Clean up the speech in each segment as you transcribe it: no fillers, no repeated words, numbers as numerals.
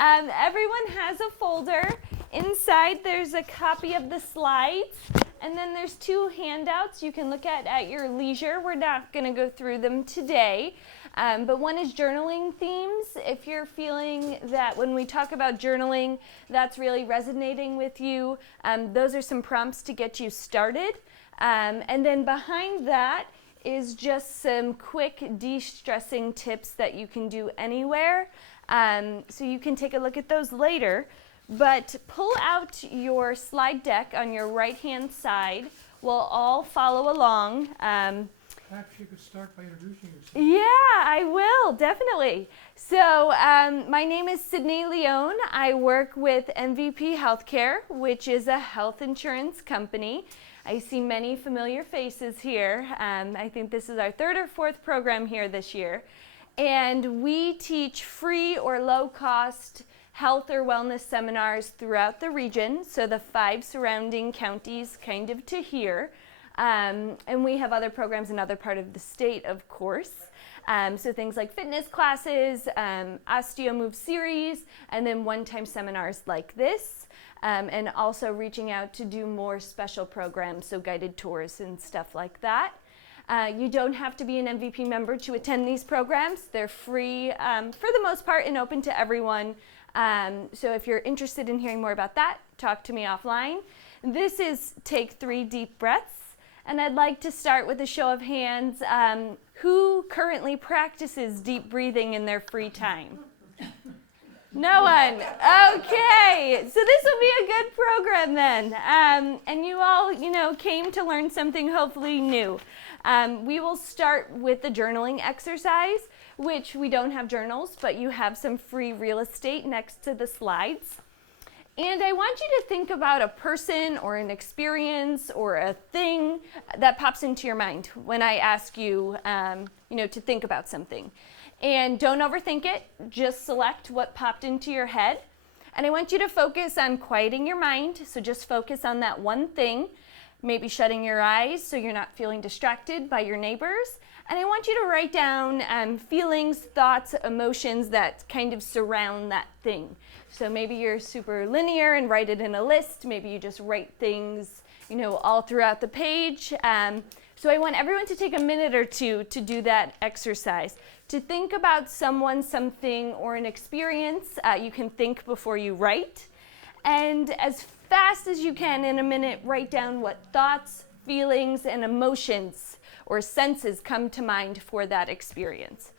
Everyone has a folder. Inside there's a copy of the slides, and then there's 2 handouts you can look at your leisure. We're not going to go through them today, but one is journaling themes. If you're feeling that when we talk about journaling, that's really resonating with you, those are some prompts to get you started. And then behind that is just some quick de-stressing tips that you can do anywhere. So you can take a look at those later. But pull out your slide deck on your right-hand side. We'll all follow along. Perhaps you could start by introducing yourself. Yeah, I will, definitely. So my name is Sydney Leone. I work with MVP Healthcare, which is a health insurance company. I see many familiar faces here. I think this is our 3rd or 4th program here this year. And we teach free or low-cost health or wellness seminars throughout the region, so the 5 surrounding counties kind of to here. And we have other programs in other parts of the state, of course. So things like fitness classes, Osteo Move series, and then one-time seminars like this. And also reaching out to do more special programs, so guided tours and stuff like that. You don't have to be an MVP member to attend these programs. They're free for the most part and open to everyone. So if you're interested in hearing more about that, talk to me offline. This is take 3 deep breaths. And I'd like to start with a show of hands. Who currently practices deep breathing in their free time? No one. Okay, so this will be a good program then. And you all, came to learn something hopefully new. We will start with the journaling exercise, which we don't have journals, but you have some free real estate next to the slides. And I want you to think about a person or an experience or a thing that pops into your mind when I ask you, to think about something. And don't overthink it, just select what popped into your head. And I want you to focus on quieting your mind, so just focus on that one thing, maybe shutting your eyes so you're not feeling distracted by your neighbors. And I want you to write down feelings, thoughts, emotions that kind of surround that thing. So maybe you're super linear and write it in a list. Maybe you just write things, all throughout the page. So I want everyone to take a minute or 2 to do that exercise. To think about someone, something, or an experience, you can think before you write. And as fast as you can in a minute, write down what thoughts, feelings, and emotions or senses come to mind for that experience.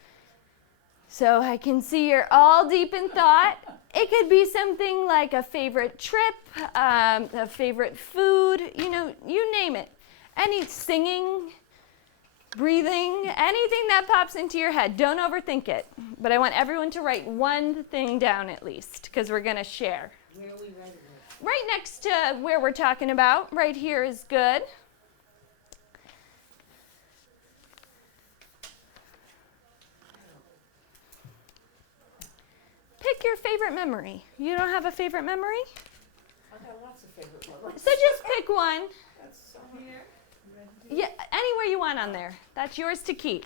So I can see you're all deep in thought. It could be something like a favorite trip, a favorite food, you name it. Any singing, breathing, anything that pops into your head. Don't overthink it. But I want everyone to write one thing down at least, because we're going to share. Where are we writing it? Right next to where we're talking about. Right here is good. Pick your favorite memory. You don't have a favorite memory? I got lots of favorite memories. So just pick one. That's here. Yeah, anywhere you want on there. That's yours to keep.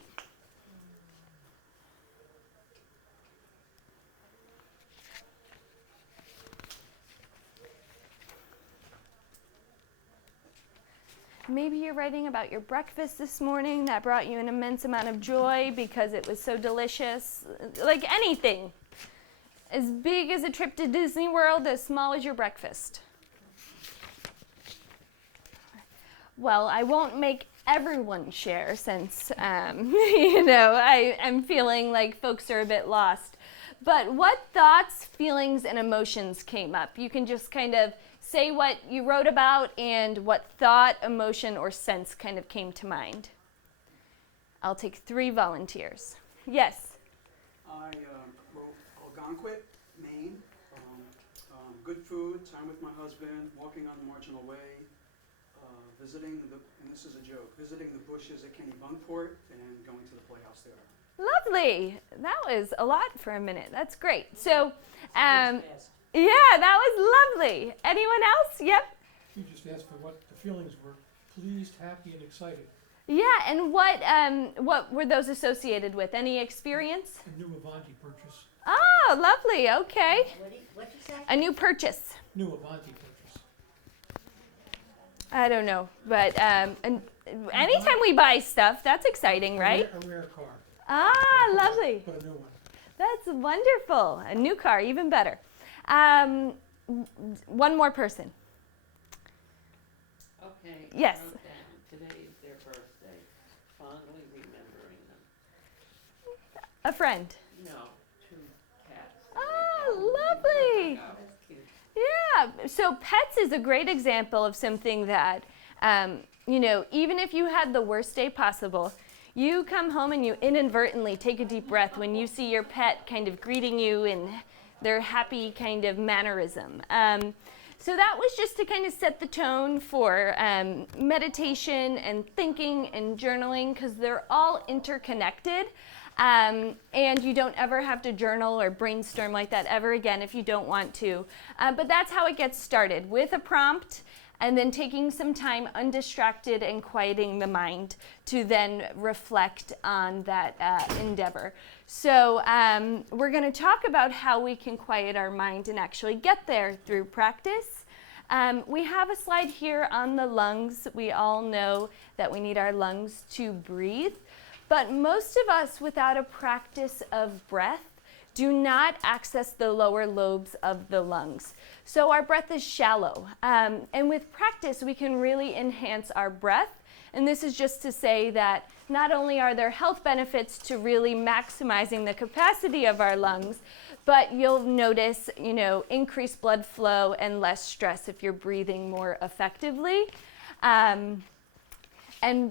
Maybe you're writing about your breakfast this morning that brought you an immense amount of joy because it was so delicious. Like anything. As big as a trip to Disney World, as small as your breakfast. Well, I won't make everyone share since, I'm feeling like folks are a bit lost. But what thoughts, feelings, and emotions came up? You can just kind of say what you wrote about and what thought, emotion, or sense kind of came to mind. I'll take 3 volunteers. Yes? I wrote Algonquin, Maine. Good food, time with my husband, walking on the marginal way, visiting and this is a joke, visiting the bushes at Kennebunkport and going to the playhouse there. Lovely. That was a lot for a minute. That's great. So, Fast. yeah, that was lovely. Anyone else? Yep. You just asked for what the feelings were: pleased, happy, and excited. Yeah, and what were those associated with? Any experience? A new Avanti purchase. Oh, lovely. Okay. What'd you say? A new purchase. New Avanti purchase. I don't know, but and anytime we buy stuff, that's exciting, right? A rare car. Ah, lovely. But a new one. That's wonderful. A new car, even better. One more person. Okay. Yes. I wrote down, today is their birthday. Fondly remembering them. A friend. No, 2 cats. Oh, lovely. Oh, that's cute. Yeah. So pets is a great example of something that, even if you had the worst day possible, you come home and you inadvertently take a deep breath when you see your pet kind of greeting you in their happy kind of mannerism. So that was just to kind of set the tone for meditation and thinking and journaling, because they're all interconnected. And you don't ever have to journal or brainstorm like that ever again if you don't want to. But that's how it gets started, with a prompt and then taking some time undistracted and quieting the mind to then reflect on that endeavor. So we're going to talk about how we can quiet our mind and actually get there through practice. We have a slide here on the lungs. We all know that we need our lungs to breathe, but most of us, without a practice of breath, do not access the lower lobes of the lungs. So our breath is shallow. And with practice, we can really enhance our breath. And this is just to say that not only are there health benefits to really maximizing the capacity of our lungs, but you'll notice, increased blood flow and less stress if you're breathing more effectively. And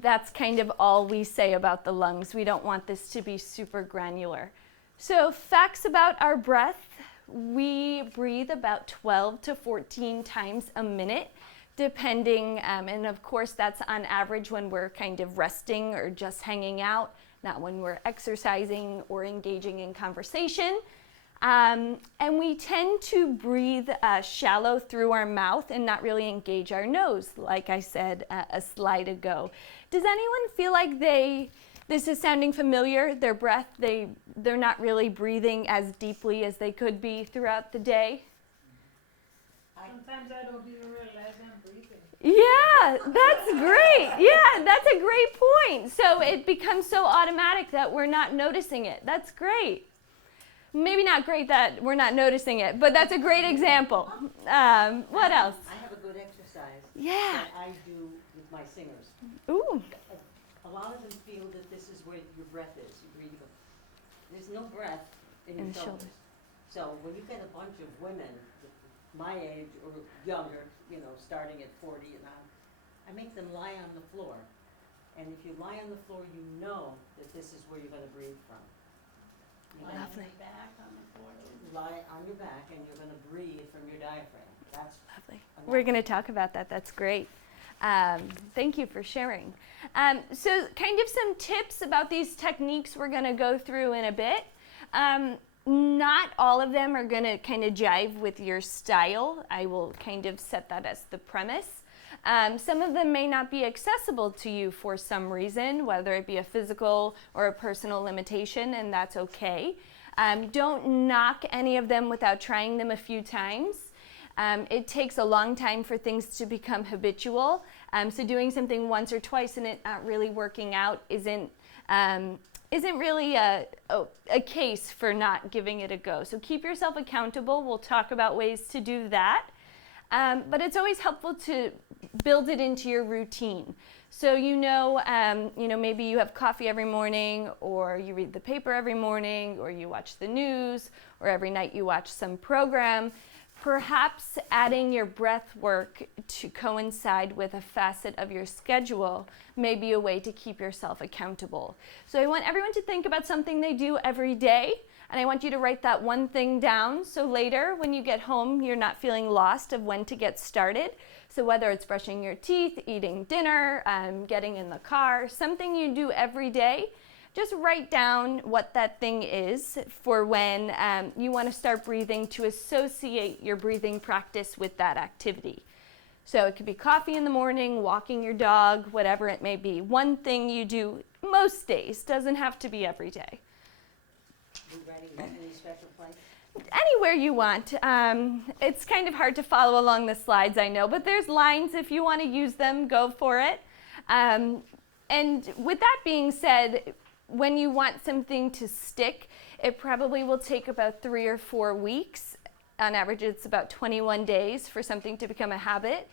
that's kind of all we say about the lungs. We don't want this to be super granular. So facts about our breath: we breathe about 12 to 14 times a minute, depending, and of course that's on average when we're kind of resting or just hanging out, not when we're exercising or engaging in conversation. And we tend to breathe shallow through our mouth and not really engage our nose, like I said a slide ago. Does anyone feel like this is sounding familiar, their breath, they're not really breathing as deeply as they could be throughout the day? Sometimes I don't even realize I'm breathing. Yeah, that's great. Yeah, that's a great point. So it becomes so automatic that we're not noticing it. That's great. Maybe not great that we're not noticing it, but that's a great example. What else? I have a good exercise Yeah. that I do with my singers. Ooh. A lot of them feel that this is where your breath is. You breathe. There's no breath in In your the shoulders. So when you get a bunch of women my age or younger, starting at 40 and on, I make them lie on the floor. And if you lie on the floor, you know that this is where you're going to breathe from. Lovely. On your back on the floor. Lie on your back, and you're going to breathe from your diaphragm. That's Lovely. We're going to talk about that. That's great. Thank you for sharing. So kind of some tips about these techniques we're going to go through in a bit. Not all of them are going to kind of jive with your style. I will kind of set that as the premise. Some of them may not be accessible to you for some reason, whether it be a physical or a personal limitation, and that's okay. Don't knock any of them without trying them a few times. It takes a long time for things to become habitual. So doing something once or twice and it not really working out isn't really a case for not giving it a go. So keep yourself accountable. We'll talk about ways to do that. But it's always helpful to build it into your routine. So maybe you have coffee every morning, or you read the paper every morning, or you watch the news, or every night you watch some program. Perhaps adding your breath work to coincide with a facet of your schedule may be a way to keep yourself accountable. So I want everyone to think about something they do every day, and I want you to write that one thing down so later when you get home you're not feeling lost of when to get started. So whether it's brushing your teeth, eating dinner, getting in the car, something you do every day, just write down what that thing is for when you want to start breathing, to associate your breathing practice with that activity. So it could be coffee in the morning, walking your dog, whatever it may be. One thing you do most days, doesn't have to be every day. You ready in any special place? Anywhere you want. It's kind of hard to follow along the slides, I know, but there's lines. If you want to use them, go for it. And with that being said, when you want something to stick, it probably will take about 3 or 4 weeks. On average, it's about 21 days for something to become a habit.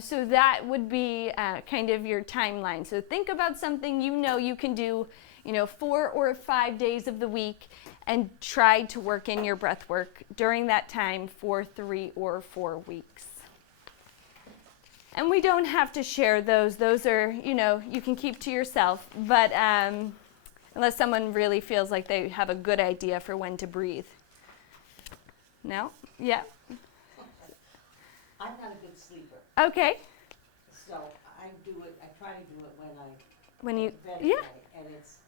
So that would be kind of your timeline. So think about something you know you can do, 4 or 5 days of the week, and try to work in your breath work during that time for 3 or 4 weeks. And we don't have to share those. Those are, you can keep to yourself. But unless someone really feels like they have a good idea for when to breathe. No? Yeah? I'm not a good sleeper, Okay. so I try to do it When you, bed at yeah. night, and it's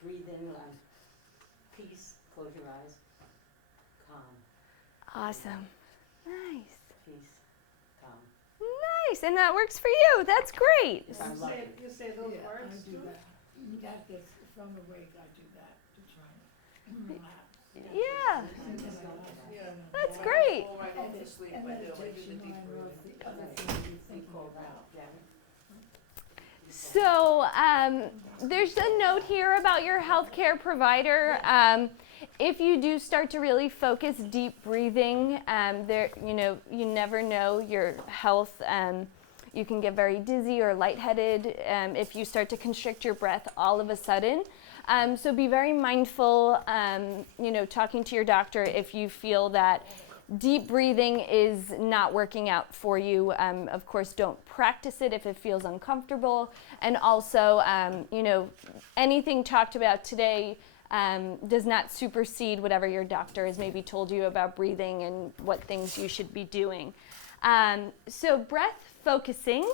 breathe in, peace, close your eyes, calm, Awesome. Nice. peace, calm. Nice. And that works for you. That's great. If I'm lucky. You say those Yeah, words I do too? that. That gets, from awake, I do that to try and relax. Yeah. And then Yeah. That's great. Fall right And off to it- sleep and by doing meditation, the deep mind was breathing. the other thing you're thinking about. So there's a note here about your healthcare provider. If you do start to really focus deep breathing, you never know your health. You can get very dizzy or lightheaded if you start to constrict your breath all of a sudden. So be very mindful, talking to your doctor if you feel that deep breathing is not working out for you. Of course, don't practice it if it feels uncomfortable. And also, anything talked about today does not supersede whatever your doctor has maybe told you about breathing and what things you should be doing. So breath focusing.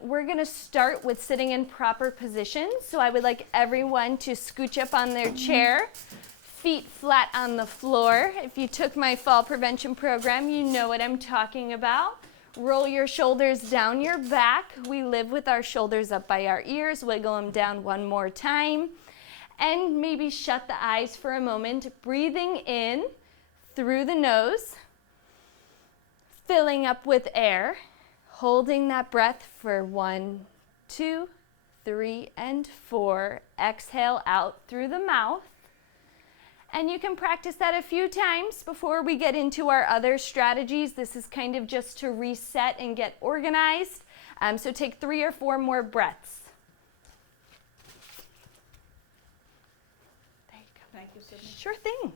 We're going to start with sitting in proper position. So I would like everyone to scooch up on their chair, feet flat on the floor. If you took my fall prevention program, you know what I'm talking about. Roll your shoulders down your back. We live with our shoulders up by our ears. Wiggle them down one more time. And maybe shut the eyes for a moment, breathing in through the nose, filling up with air, holding that breath for 1, 2, 3, and 4. Exhale out through the mouth. And you can practice that a few times before we get into our other strategies. This is kind of just to reset and get organized. So take 3 or 4 more breaths. There you go. Thank you, Sydney. Sure thing.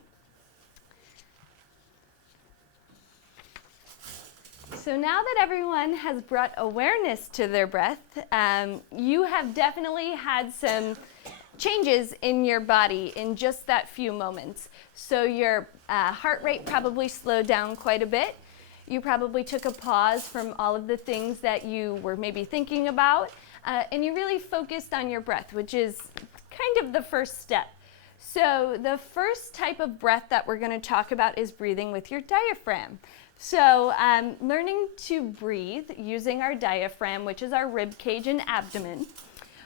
So now that everyone has brought awareness to their breath, you have definitely had some changes in your body in just that few moments. So your heart rate probably slowed down quite a bit. You probably took a pause from all of the things that you were maybe thinking about, and you really focused on your breath, which is kind of the first step. So the first type of breath that we're going to talk about is breathing with your diaphragm. So learning to breathe using our diaphragm, which is our rib cage and abdomen,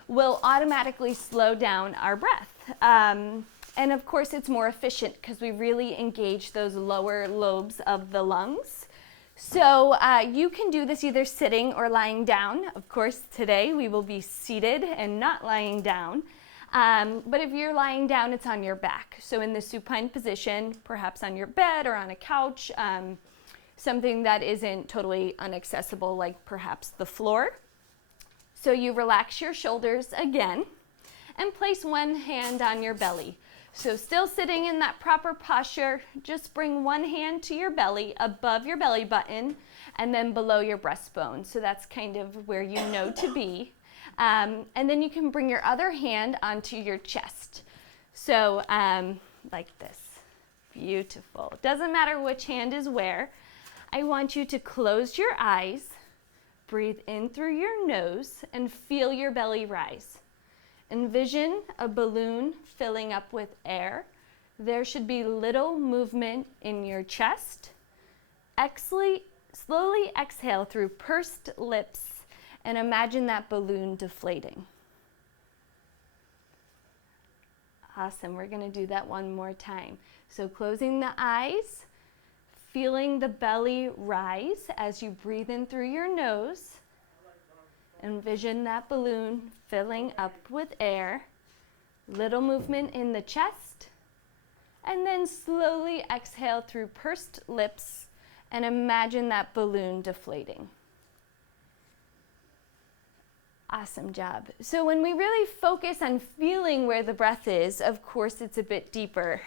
will automatically slow down our breath. And of course, it's more efficient because we really engage those lower lobes of the lungs. So you can do this either sitting or lying down. Of course, today we will be seated and not lying down. But if you're lying down, it's on your back. So in the supine position, perhaps on your bed or on a couch, something that isn't totally inaccessible, like perhaps the floor. So you relax your shoulders again and place one hand on your belly. So still sitting in that proper posture, just bring one hand to your belly, above your belly button, and then below your breastbone. So that's kind of where you know to be. And then you can bring your other hand onto your chest. So like this. Beautiful. Doesn't matter which hand is where. I want you to close your eyes, breathe in through your nose, and feel your belly rise. Envision a balloon filling up with air. There should be little movement in your chest. Exhale slowly exhale through pursed lips and imagine that balloon deflating. Awesome. We're going to do that one more time. So closing the eyes, feeling the belly rise as you breathe in through your nose. Envision that balloon filling up with air. Little movement in the chest. And then slowly exhale through pursed lips and imagine that balloon deflating. Awesome job. So when we really focus on feeling where the breath is, of course it's a bit deeper.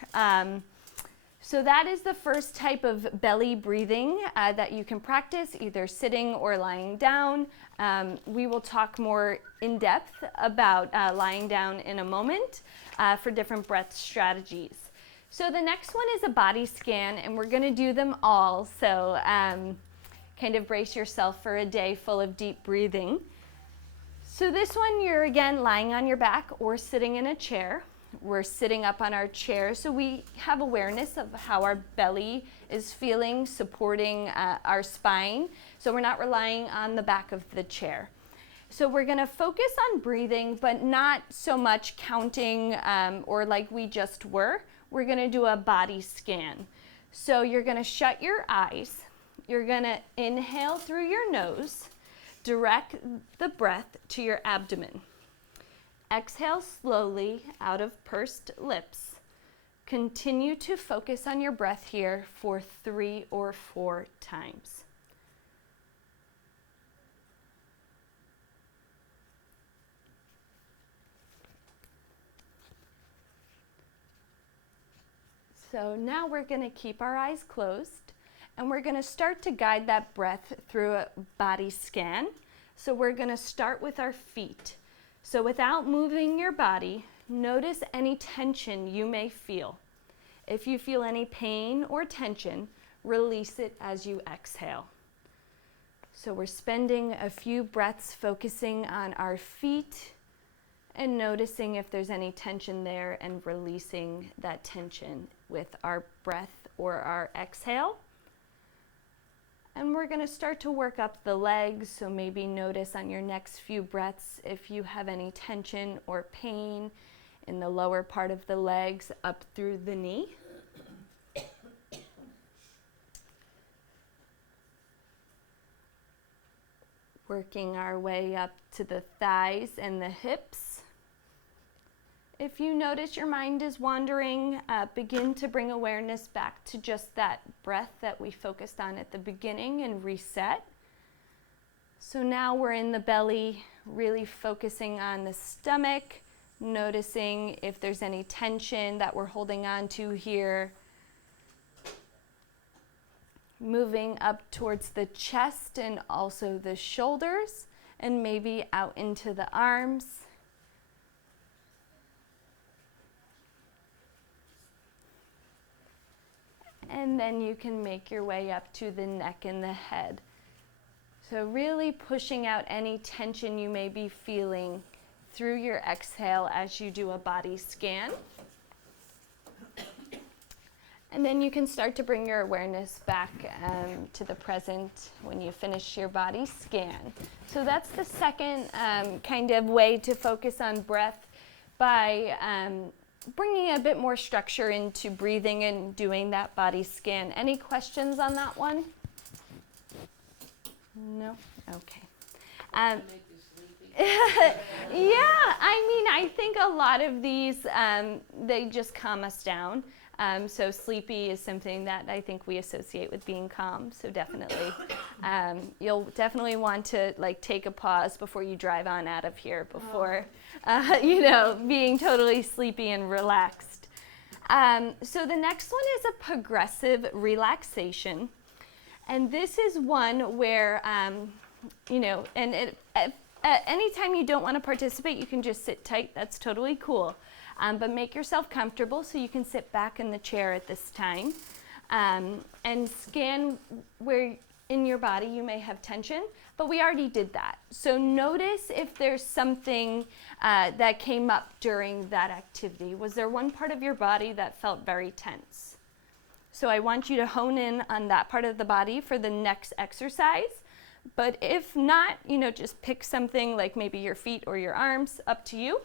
So that is the first type of belly breathing that you can practice, either sitting or lying down. We will talk more in depth about lying down in a moment for different breath strategies. So the next one is a body scan, and we're going to do them all. So kind of brace yourself for a day full of deep breathing. So this one, you're again lying on your back or sitting in a chair. We're sitting up on our chair, so we have awareness of how our belly is feeling, supporting our spine. So we're not relying on the back of the chair. So we're going to focus on breathing, but not so much counting or like we just were. We're going to do a body scan. So you're going to shut your eyes. You're going to inhale through your nose. Direct the breath to your abdomen. Exhale slowly out of pursed lips. Continue to focus on your breath here for 3 or 4 times. So now we're going to keep our eyes closed, and we're going to start to guide that breath through a body scan. So we're going to start with our feet. So without moving your body, notice any tension you may feel. If you feel any pain or tension, release it as you exhale. So we're spending a few breaths focusing on our feet and noticing if there's any tension there and releasing that tension with our breath or our exhale. And we're going to start to work up the legs, so maybe notice on your next few breaths if you have any tension or pain in the lower part of the legs up through the knee. Working our way up to the thighs and the hips. If you notice your mind is wandering, begin to bring awareness back to just that breath that we focused on at the beginning and reset. So now we're in the belly, really focusing on the stomach, noticing if there's any tension that we're holding on to here. Moving up towards the chest and also the shoulders, and maybe out into the arms. And then you can make your way up to the neck and the head. So really pushing out any tension you may be feeling through your exhale as you do a body scan. And then you can start to bring your awareness back to the present when you finish your body scan. So that's the second kind of way to focus on breath, by bringing a bit more structure into breathing and doing that body scan. Any questions on that one? No? Okay. Make you sleepy. Yeah, I mean, I think a lot of these, they just calm us down. So sleepy is something that I think we associate with being calm, so definitely. You'll definitely want to take a pause before you drive on out of here before, being totally sleepy and relaxed. So the next one is a progressive relaxation. And this is one where, anytime you don't want to participate, you can just sit tight. That's totally cool. But make yourself comfortable so you can sit back in the chair at this time. And scan where in your body you may have tension, but we already did that. So notice if there's something that came up during that activity. Was there one part of your body that felt very tense? So I want you to hone in on that part of the body for the next exercise. But if not, just pick something like maybe your feet or your arms, up to you.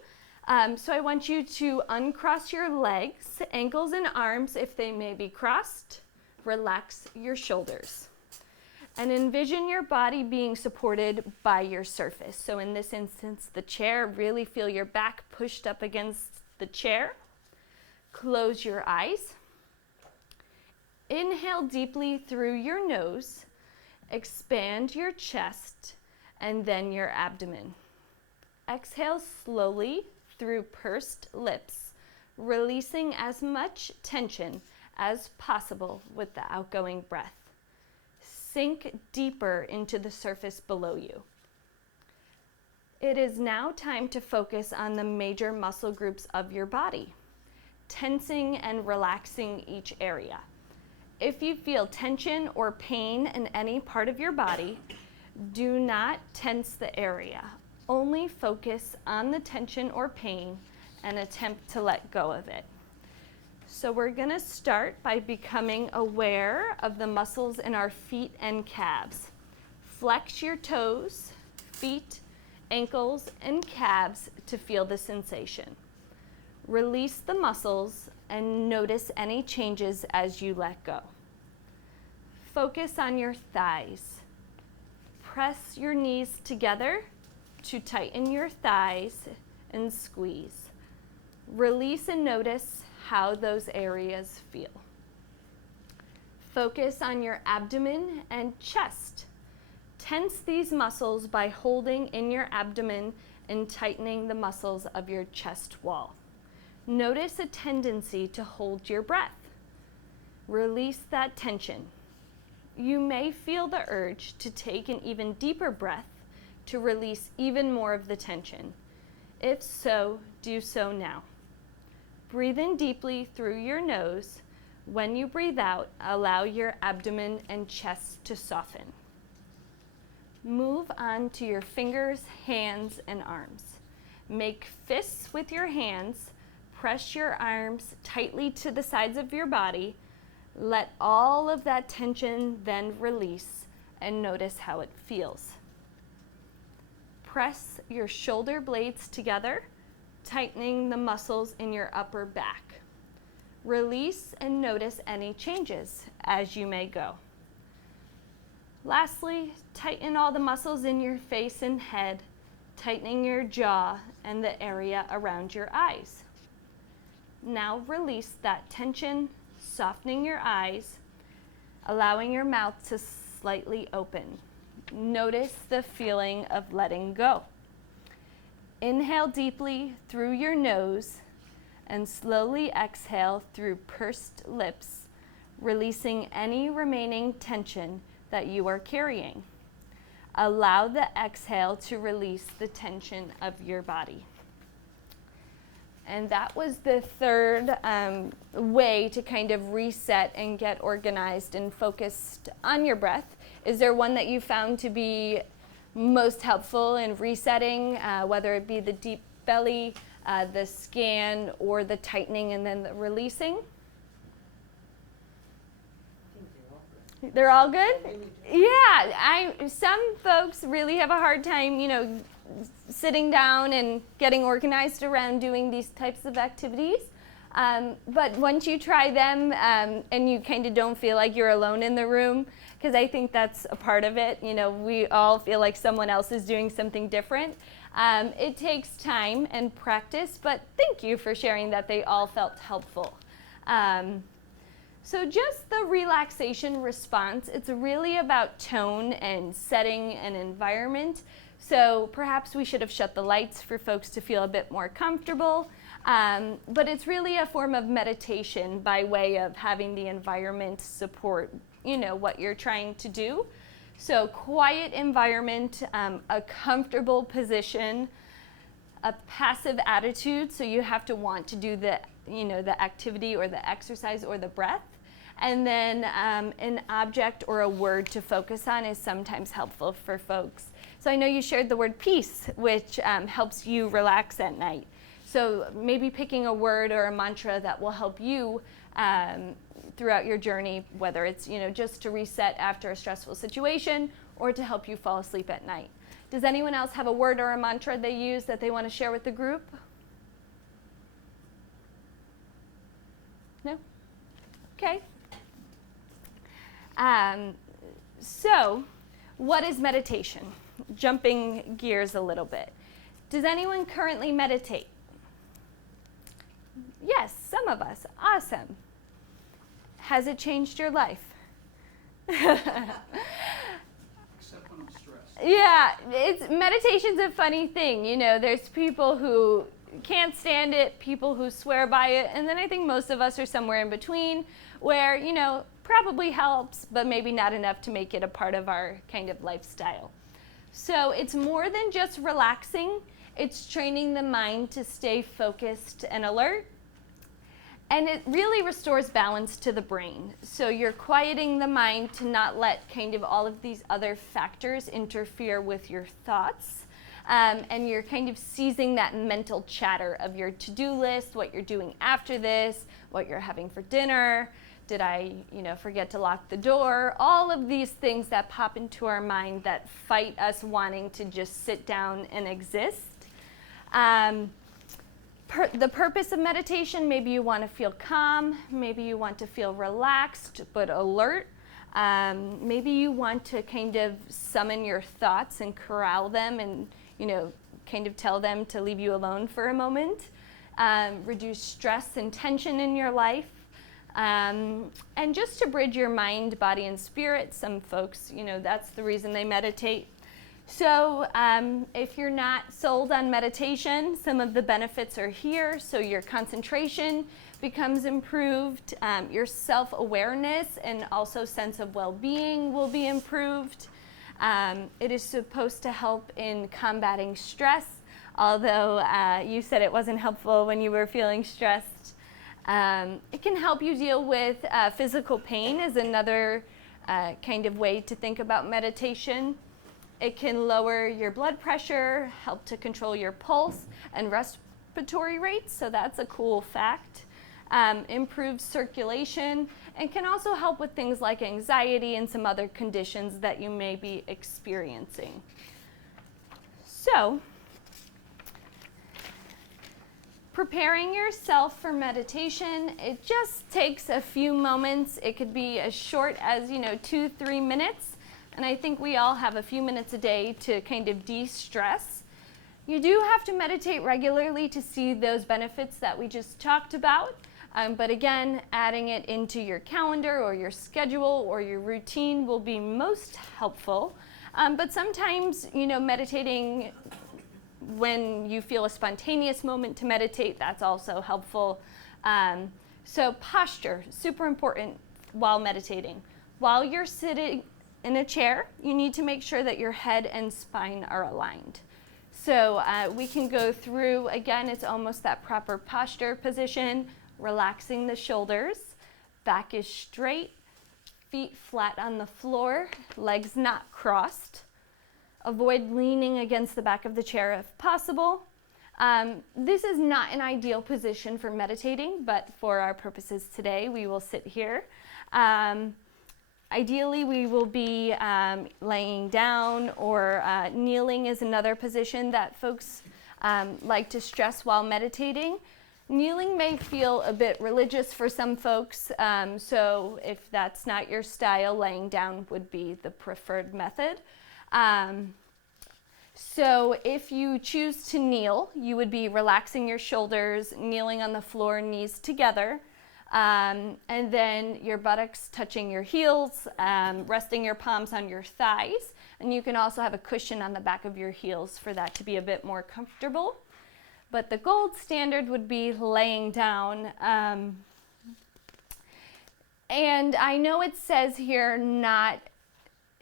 So I want you to uncross your legs, ankles and arms if they may be crossed. Relax your shoulders. And envision your body being supported by your surface. So in this instance, the chair, really feel your back pushed up against the chair. Close your eyes. Inhale deeply through your nose. Expand your chest and then your abdomen. Exhale slowly through pursed lips, releasing as much tension as possible with the outgoing breath. Sink deeper into the surface below you. It is now time to focus on the major muscle groups of your body, tensing and relaxing each area. If you feel tension or pain in any part of your body, do not tense the area. Only focus on the tension or pain and attempt to let go of it. So we're going to start by becoming aware of the muscles in our feet and calves. Flex your toes, feet, ankles, and calves to feel the sensation. Release the muscles and notice any changes as you let go. Focus on your thighs. Press your knees together to tighten your thighs and squeeze. Release and notice how those areas feel. Focus on your abdomen and chest. Tense these muscles by holding in your abdomen and tightening the muscles of your chest wall. Notice a tendency to hold your breath. Release that tension. You may feel the urge to take an even deeper breath to release even more of the tension. If so, do so now. Breathe in deeply through your nose. When you breathe out, allow your abdomen and chest to soften. Move on to your fingers, hands, and arms. Make fists with your hands. Press your arms tightly to the sides of your body. Let all of that tension then release and notice how it feels. Press your shoulder blades together, tightening the muscles in your upper back. Release and notice any changes as you may go. Lastly, tighten all the muscles in your face and head, tightening your jaw and the area around your eyes. Now release that tension, softening your eyes, allowing your mouth to slightly open. Notice the feeling of letting go. Inhale deeply through your nose and slowly exhale through pursed lips, releasing any remaining tension that you are carrying. Allow the exhale to release the tension of your body. And that was the third way to kind of reset and get organized and focused on your breath. Is there one that you found to be most helpful in resetting, whether it be the deep belly, the scan, or the tightening and then the releasing? They're all good? Yeah, some folks really have a hard time, sitting down and getting organized around doing these types of activities. But once you try them and you kind of don't feel like you're alone in the room, because I think that's a part of it, we all feel like someone else is doing something different. It takes time and practice, but thank you for sharing that they all felt helpful. So just the relaxation response, it's really about tone and setting an environment. So perhaps we should have shut the lights for folks to feel a bit more comfortable. But it's really a form of meditation by way of having the environment support, what you're trying to do. So quiet environment, a comfortable position, a passive attitude. So you have to want to do the activity or the exercise or the breath. And then an object or a word to focus on is sometimes helpful for folks. So I know you shared the word peace, which helps you relax at night. So maybe picking a word or a mantra that will help you throughout your journey, whether it's just to reset after a stressful situation or to help you fall asleep at night. Does anyone else have a word or a mantra they use that they want to share with the group? No? Okay. So, what is meditation? Jumping gears a little bit. Does anyone currently meditate? Yes, some of us. Awesome. Has it changed your life? Except when I'm stressed. Yeah, meditation's a funny thing. There's people who can't stand it, people who swear by it, and then I think most of us are somewhere in between where, probably helps, but maybe not enough to make it a part of our kind of lifestyle. So it's more than just relaxing. It's training the mind to stay focused and alert. And it really restores balance to the brain. So you're quieting the mind to not let kind of all of these other factors interfere with your thoughts. And you're kind of seizing that mental chatter of your to-do list, what you're doing after this, what you're having for dinner. Did I, forget to lock the door? All of these things that pop into our mind that fight us wanting to just sit down and exist. The purpose of meditation, maybe you want to feel calm, maybe you want to feel relaxed but alert. Maybe you want to kind of summon your thoughts and corral them and, kind of tell them to leave you alone for a moment. Reduce stress and tension in your life. And just to bridge your mind, body, and spirit. Some folks, that's the reason they meditate. So if you're not sold on meditation, some of the benefits are here. So your concentration becomes improved. Your self-awareness and also sense of well-being will be improved. It is supposed to help in combating stress, although you said it wasn't helpful when you were feeling stressed. It can help you deal with physical pain is another kind of way to think about meditation. It can lower your blood pressure, help to control your pulse and respiratory rates, so that's a cool fact. Improves circulation, and can also help with things like anxiety and some other conditions that you may be experiencing. So, preparing yourself for meditation, it just takes a few moments. It could be as short as 2-3 minutes. And I think we all have a few minutes a day to kind of de-stress. You do have to meditate regularly to see those benefits that we just talked about. But again, adding it into your calendar or your schedule or your routine will be most helpful. But sometimes, meditating when you feel a spontaneous moment to meditate, that's also helpful. So posture, super important while meditating. While you're sitting in a chair, you need to make sure that your head and spine are aligned. So we can go through, again, it's almost that proper posture position, relaxing the shoulders, back is straight, feet flat on the floor, legs not crossed. Avoid leaning against the back of the chair if possible. This is not an ideal position for meditating, but for our purposes today, we will sit here. Ideally, we will be laying down, or kneeling is another position that folks like to stress while meditating. Kneeling may feel a bit religious for some folks, so if that's not your style, laying down would be the preferred method. So if you choose to kneel, you would be relaxing your shoulders, kneeling on the floor, knees together. And then your buttocks touching your heels, resting your palms on your thighs. And you can also have a cushion on the back of your heels for that to be a bit more comfortable. But the gold standard would be laying down. And I know it says here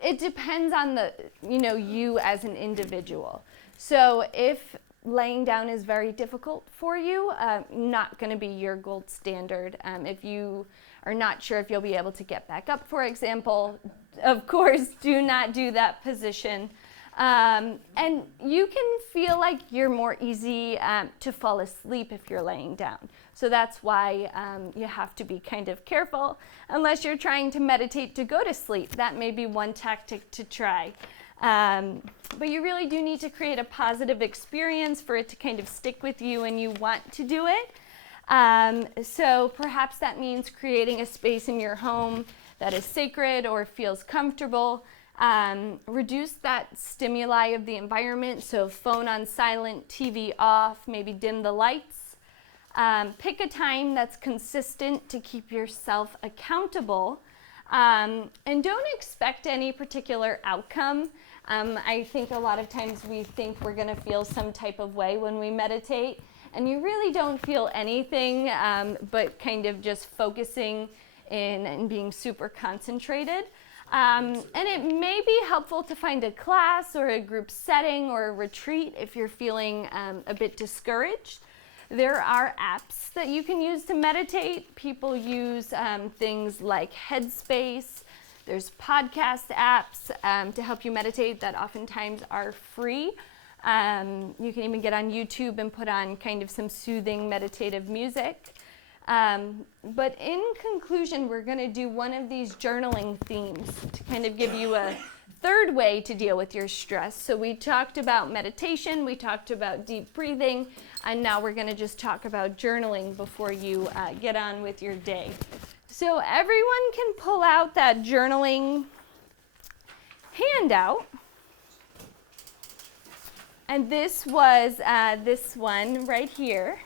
it depends on you as an individual. So if laying down is very difficult for you, not going to be your gold standard. If you are not sure if you'll be able to get back up, for example, of course, do not do that position. And you can feel like you're more easy to fall asleep if you're laying down. So that's why you have to be kind of careful unless you're trying to meditate to go to sleep. That may be one tactic to try. But you really do need to create a positive experience for it to kind of stick with you and you want to do it. So perhaps that means creating a space in your home that is sacred or feels comfortable. Reduce that stimuli of the environment, so phone on silent, TV off, maybe dim the lights. Pick a time that's consistent to keep yourself accountable. And don't expect any particular outcome. I think a lot of times we think we're going to feel some type of way when we meditate, and you really don't feel anything but kind of just focusing in and being super concentrated. And it may be helpful to find a class or a group setting or a retreat if you're feeling a bit discouraged. There are apps that you can use to meditate. People use things like Headspace. There's podcast apps to help you meditate that oftentimes are free. You can even get on YouTube and put on kind of some soothing meditative music. But in conclusion, we're going to do one of these journaling themes to kind of give you a third way to deal with your stress. So we talked about meditation, we talked about deep breathing, and now we're going to just talk about journaling before you get on with your day. So everyone can pull out that journaling handout. And this was this one right here.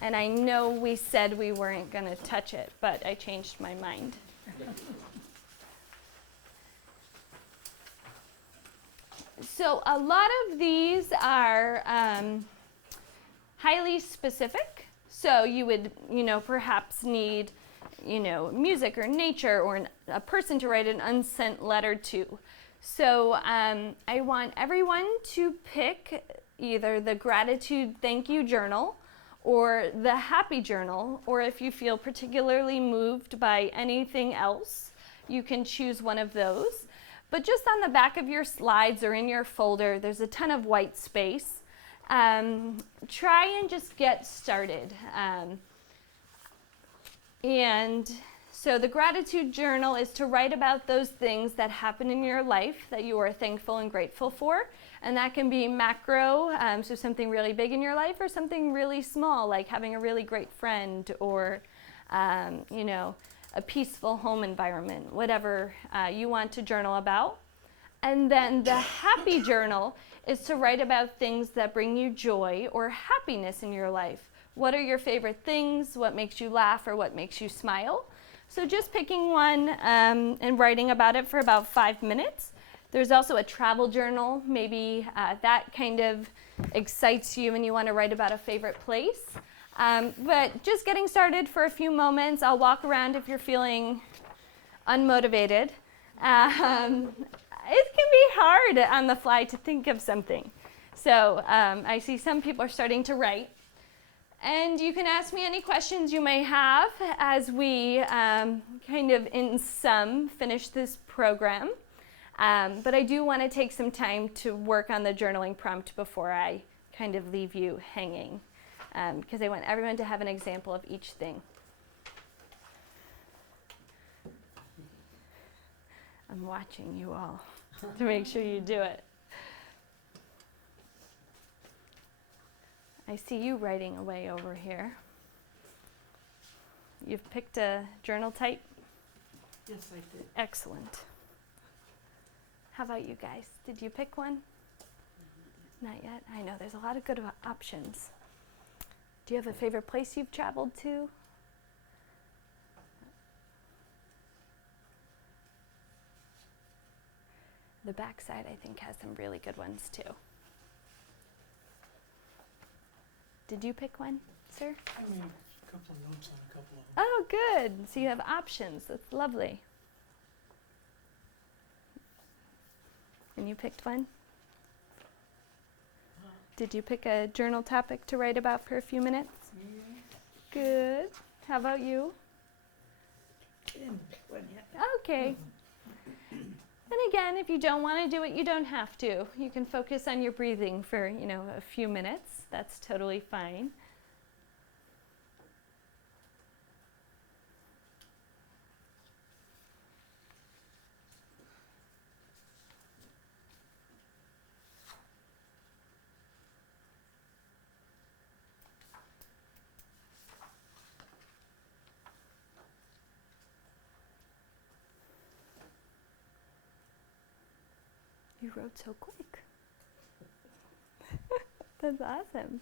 And I know we said we weren't going to touch it, but I changed my mind. So a lot of these are highly specific. So you would, perhaps need, music or nature or a person to write an unsent letter to. So I want everyone to pick either the gratitude thank you journal or the happy journal, or if you feel particularly moved by anything else, you can choose one of those. But just on the back of your slides or in your folder, there's a ton of white space. Try and just get started. And so the gratitude journal is to write about those things that happen in your life that you are thankful and grateful for. And that can be macro, so something really big in your life, or something really small, like having a really great friend, or, a peaceful home environment, whatever you want to journal about. And then the happy journal is to write about things that bring you joy or happiness in your life. What are your favorite things? What makes you laugh or what makes you smile? So just picking one and writing about it for about 5 minutes. There's also a travel journal. Maybe that kind of excites you and you want to write about a favorite place. But just getting started for a few moments. I'll walk around if you're feeling unmotivated. It can be hard on the fly to think of something. So I see some people are starting to write. And you can ask me any questions you may have as we kind of in sum finish this program. But I do want to take some time to work on the journaling prompt before I kind of leave you hanging, because I want everyone to have an example of each thing. I'm watching you all to make sure you do it. I see you writing away over here. You've picked a journal type? Yes, I did. Excellent. How about you guys? Did you pick one? Not yet? I know there's a lot of good options. Do you have a favorite place you've traveled to? The backside, I think, has some really good ones too. Did you pick one, sir? I mean, a couple of notes on a couple of them. Oh, good. So you have options. That's lovely. And you picked one? Did you pick a journal topic to write about for a few minutes? Good. How about you? I didn't pick one yet. Okay. And again, if you don't want to do it, you don't have to. You can focus on your breathing for, a few minutes. That's totally fine. You wrote so quick. That's awesome.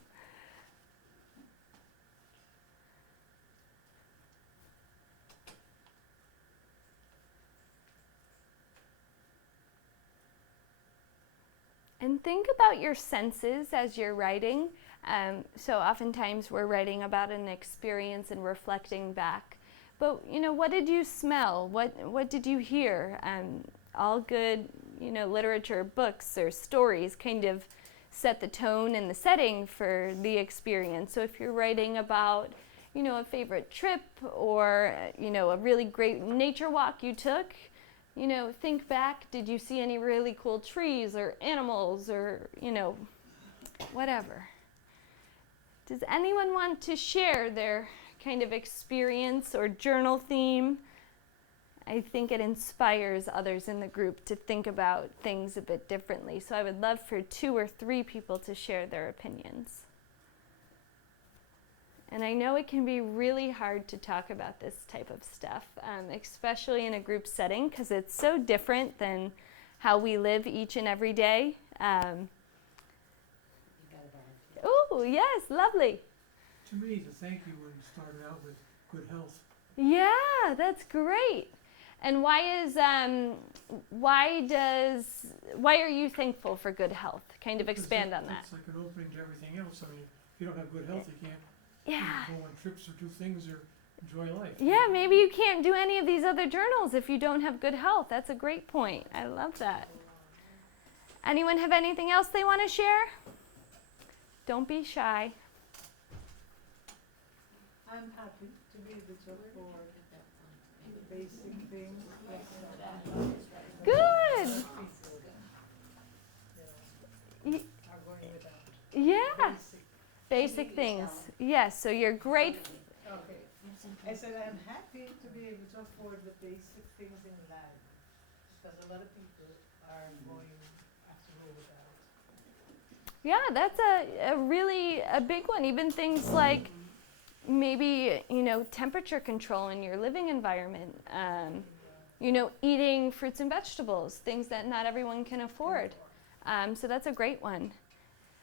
And think about your senses as you're writing. So oftentimes we're writing about an experience and reflecting back. But, what did you smell? What did you hear? All good, literature, books, or stories kind of set the tone and the setting for the experience. So if you're writing about, a favorite trip or, a really great nature walk you took, think back, did you see any really cool trees or animals or, whatever. Does anyone want to share their kind of experience or journal theme? I think it inspires others in the group to think about things a bit differently. So I would love for 2 or 3 people to share their opinions. And I know it can be really hard to talk about this type of stuff, especially in a group setting, because it's so different than how we live each and every day. Oh, yes, lovely. To me, the thank you one started out with good health. Yeah, that's great. And why are you thankful for good health? Kind of expand on that. It's like an opening to everything else. I mean, if you don't have good health, you can't Yeah. go on trips or do things or enjoy life. Yeah, maybe you can't do any of these other journals if you don't have good health. That's a great point. I love that. Anyone have anything else they want to share? Don't be shy. I'm happy to be able to afford basic things. Good. Y- Are going without Yeah. basic. Basic things. Yes, so you're grateful. Okay. I said I'm happy to be able to afford the basic things in life because a lot of people are going have to go without. Yeah, that's a really a big one. Even things like maybe, temperature control in your living environment. Eating fruits and vegetables, things that not everyone can afford. So that's a great one.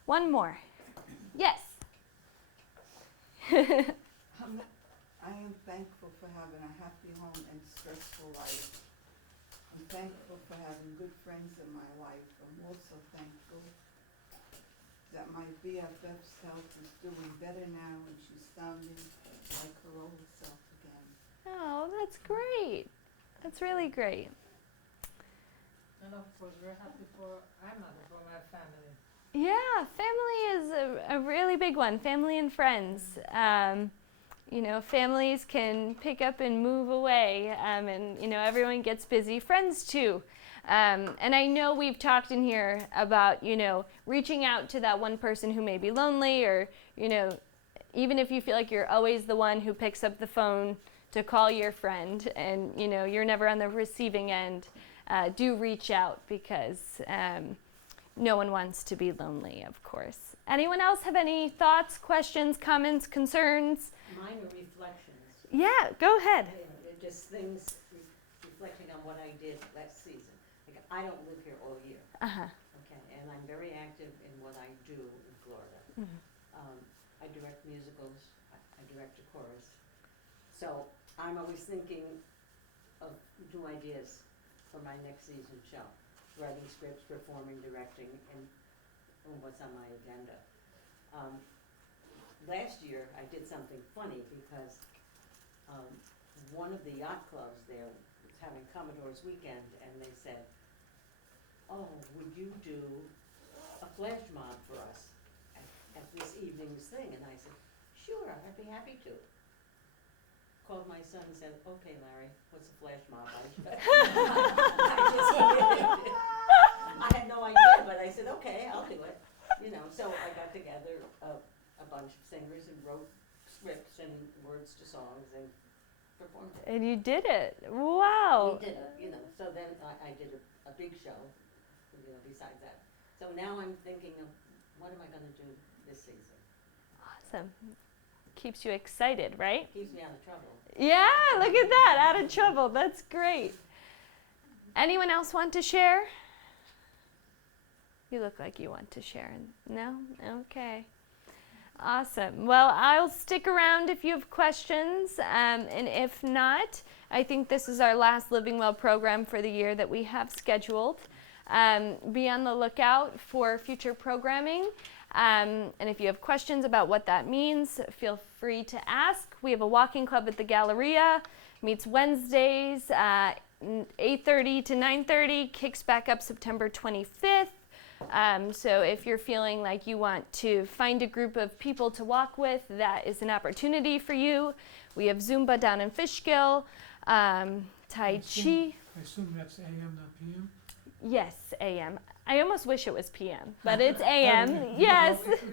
One more. Yes. I am thankful for having a happy home and stressful life. I'm thankful for having good friends in my life. I'm also thankful that my BFF's health is doing better now and she's sounding like her old self again. Oh, that's great. That's really great. And of course, I'm happy for my family. Yeah, family is a really big one. Family and friends. Families can pick up and move away, and everyone gets busy. Friends too. And I know we've talked in here about, reaching out to that one person who may be lonely, or, even if you feel like you're always the one who picks up the phone to call your friend and, you're never on the receiving end, do reach out because no one wants to be lonely, of course. Anyone else have any thoughts, questions, comments, concerns? Mine are reflections. Yeah, go ahead. They're just things reflecting on what I did last season. Like, I don't live here all year, Uh-huh. okay, and I'm very active in what I do in Florida. Mhm. I direct musicals, I direct a chorus. So I'm always thinking of new ideas for my next season show. Writing scripts, performing, directing, and what's on my agenda. Last year, I did something funny because one of the yacht clubs there was having Commodore's weekend, and they said, "Oh, would you do a flash mob for us at this evening's thing?" And I said, "Sure, I'd be happy to." Called my son and said, "Okay, Larry, what's a flash mob?" I I had no idea, but I said, okay, I'll do it. You know, so I got together a bunch of singers and wrote scripts and words to songs and performed it. And you did it. Wow. We did it, you know, so then I did a big show, you know, besides that. So now I'm thinking of, what am I gonna do this season? Awesome. Keeps you excited, right? Keeps me out of trouble. Yeah, look at that. Out of trouble. That's great. Anyone else want to share? You look like you want to share. No? Okay. Awesome. Well, I'll stick around if you have questions. And if not, I think this is our last Living Well program for the year that we have scheduled. Be on the lookout for future programming. And if you have questions about what that means, feel free to ask. We have a walking club at the Galleria. Meets Wednesdays, 8:30 to 9:30. Kicks back up September 25th. So if you're feeling like you want to find a group of people to walk with, that is an opportunity for you. We have Zumba down in Fishkill, Tai Chi. I assume that's AM, not PM? Yes, AM. I almost wish it was PM, but it's AM. Yes. Where do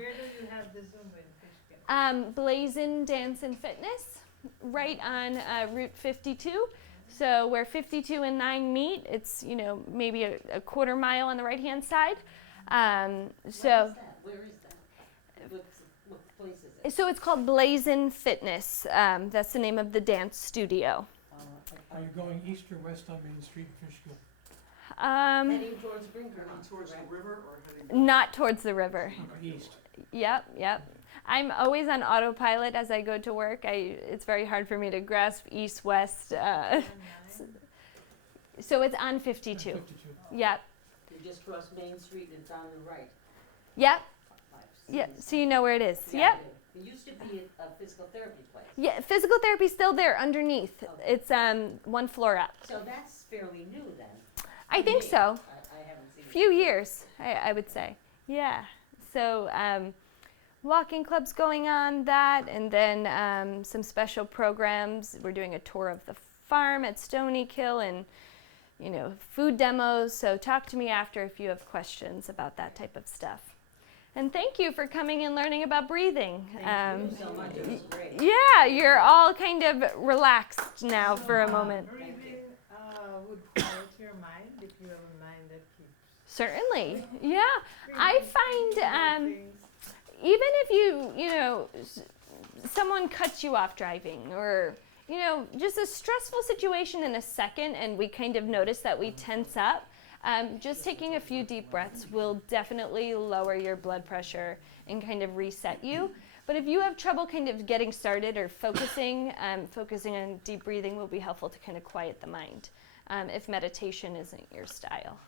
you have the Zumba in Fishkill? Blazin' Dance and Fitness, right on Route 52. So where 52 and 9 meet, it's, you know, maybe a quarter mile on the right-hand side. Where is So that? What place is it? so it's called Blazin' Fitness. That's the name of the dance studio. Are you going east or west on Main Street in Fishkill? Heading towards Brinker. Heading towards the river or heading? Not towards the river. Okay, east. Yep. I'm always on autopilot as I go to work. It's very hard for me to grasp east, west. So it's on 52. 52. Yep. You just cross Main Street and down the right. Yep. I've Yep. seen So you know where it is. Yeah, Yep. I do. It used to be a physical therapy place. Yeah. Physical therapy's still there underneath. Okay. It's one floor up. So that's fairly new then. I think Me. so. I haven't seen it. Few years, I would say. Yeah. So walking clubs going on that, and then some special programs. We're doing a tour of the farm at Stony Kill, and you know, food demos. So talk to me after if you have questions about that type of stuff. And thank you for coming and learning about breathing. Thank you so much. It was great. Yeah, you're all kind of relaxed now for a moment. Breathing would quiet your mind if you have a mind that keeps. Certainly, yeah. I thinking find about things. even if you know, someone cuts you off driving, or you know, just a stressful situation in a second, and we kind of notice that we tense up. Just taking a few deep breaths will definitely lower your blood pressure and kind of reset you. But if you have trouble kind of getting started or focusing on deep breathing will be helpful to kind of quiet the mind if meditation isn't your style.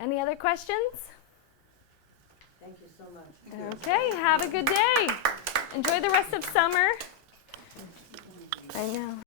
Any other questions? Thank you so much. Okay, have a good day. Enjoy the rest of summer. I know.